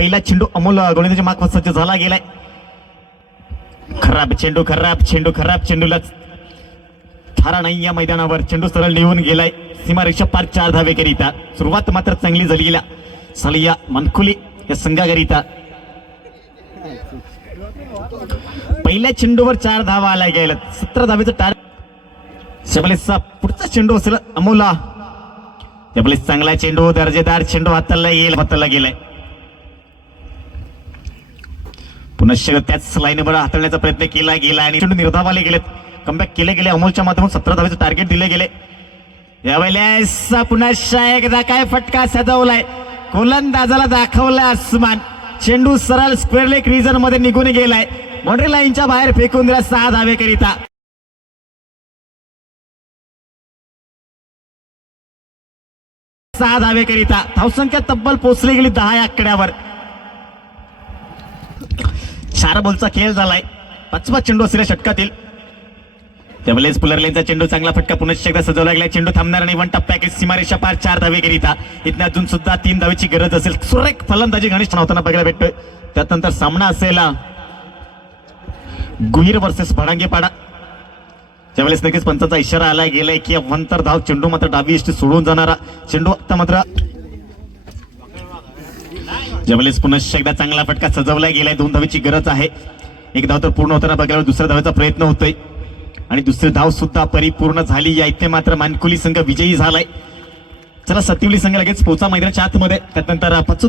पहिला चेंडू अमोल गोलंदाजी माग सज्ज झाला गेलाय. खराब चेंडू खराब चेंडूला थारा नाही या मैदानावर. चेंडू सरळ निघून गेलाय सीमारेषा पार 4 धावे करिता. सुरुवात मात्र चांगली झाली गेल्या सालिया मनकुली या संघाकरिता. पहिल्या चेंडूवर 4 धावा आल्या गेल्या. 17 धावेचं टार्गेट. शबलेसचा पुढचा चेंडू असेल अमोला. शबलेस चांगला चेंडू दर्जेदार चेंडू हाताला गेलाय. पुन्हा त्याच लाईनवर हाताळण्याचा प्रयत्न केला गेला आणि चेंडू निर्धावाले गेलेत. कमबॅक केले गेले अमोलच्या माध्यमातून 17 धावेचं टार्गेट दिले गेले. यावेळेस पुन्हा एकदा काय फटका सजवलाय. गोलंदाजाला दाखवला आसमान. चेंडू सरळ स्क्वेअर लेग रिजन मध्ये निघून गेलाय. बाउंड्री लाईनच्या बाहेर फेकून दिला 6 धावे करिता. 6 धावे करिता धावसंख्या तब्बल पोहोचली गेली 10 या आकड्यावर. 4 बॉलचा खेळ झालाय. 5वा चेंडू असलेल्या षटकातील. त्यावेळेस पुलरलेनचा चेंडू चांगला फटका पुन्हा एकदा सजवला गेला. चेंडू थांबणार नाही. 1 टप्प्यात सीमारेषा पार 4 धावे करिता. इथं अजून सुद्धा 3 धावेची गरज असेल. सुरेख फलंदाजी गणेश होताना बघायला भेटतोय. त्यानंतर सामना असेल गुहीर वर्सेस भडांगेपाडा. त्यावेळेस नक्कीच पंचाचा इशारा आला गेलाय की अवंतर धाव. चेंडू मात्र डावी इष्टी सोडून जाणारा चेंडू. आता मात्र ज्यावेळेस पुन्हा एकदा चांगला फटका सजवला गेलाय. 2 धावेची गरज आहे. 1 धाव तर पूर्ण होताना बघायला दुसऱ्या धावेचा प्रयत्न होतोय आणि दुसरी धाव सुद्धा परिपूर्ण झाली. या इथे मात्र मानकुली संघ विजयी झालाय. चला सतिवली संघ लगेच पोचा मैदानाच्या आतमध्ये. त्यानंतर